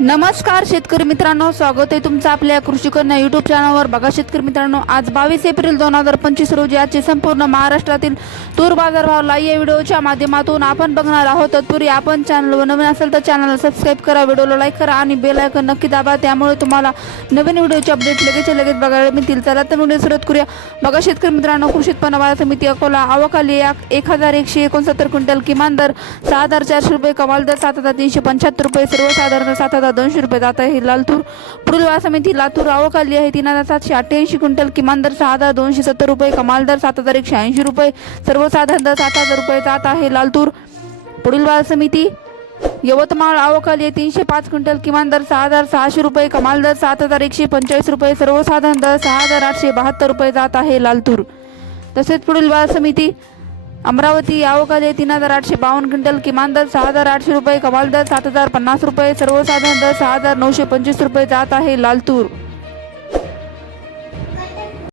नमस्कार शेतकरी मित्रांनो स्वागत आहे तुमचं आपल्या कृषी कन्या युट्यूब चॅनलवर बघा शेतकरी मित्रांनो आज बावीस एप्रिल दोन हजार पंचवीस रोजी आजचे संपूर्ण महाराष्ट्रातील तूर बाजारभावला या व्हिडिओच्या माध्यमातून आपण बघणार आहोत. तत्पूर्वी आपण चॅनलवर नवीन असेल तर चॅनलला सबस्क्राईब करा व्हिडिओला लाईक करा आणि बेल आयकन नक्की दाबा. त्यामुळे तुम्हाला नवीन व्हिडिओचे अपडेट लगेच लगेच बघायला मिळतील. चला तर व्हिडिओ सुरुवात करूया. बघा शेतकरी मित्रांनो कृषी उत्पन्न बाजार समिती अकोला आवाखाली एक एक हजार एकशे एकोणसत्तर क्विंटल किमान दर सहा हजार चारशे रुपये कमाल दर सात हजार तीनशे पंच्याहत्तर रुपये सर्वसाधारण सात हजार दोनशे रुपये जात आहे. लालतूर पुढील बाजार समिती लातूर आवक आहे. तीन हजार सातशे अठ्ठ्याऐंशी क्विंटल किमान दर सहा हजार दोनशे सत्तर रुपये कमाल दर सात हजार एकशे ऐंशी रुपये. सर्वसाधारण दर सात हजार रुपये जात आहे. लालतूर पुढील बाजार समिती यवतमाळ आवकाली आहे. तीनशे पाच क्विंटल किमान दर सहा हजार सहाशे रुपये कमाल दर सात हजार एकशे पंचेचाळीस रुपये. सर्वसाधारण दर सहा हजार आठशे बहात्तर रुपये जात आहे. लालतूर तसेच पुढील बाजार समिती अमरावती आवक तीन हजार आठशे बावन्न क्विंटल किमान दर सहा हजार आठशे रुपये कमाल दर सात हजार पन्नास रुपये सर्वसाधारण दर सहा हजार नऊशे पंचवीस रुपये जात आहे लालतूर.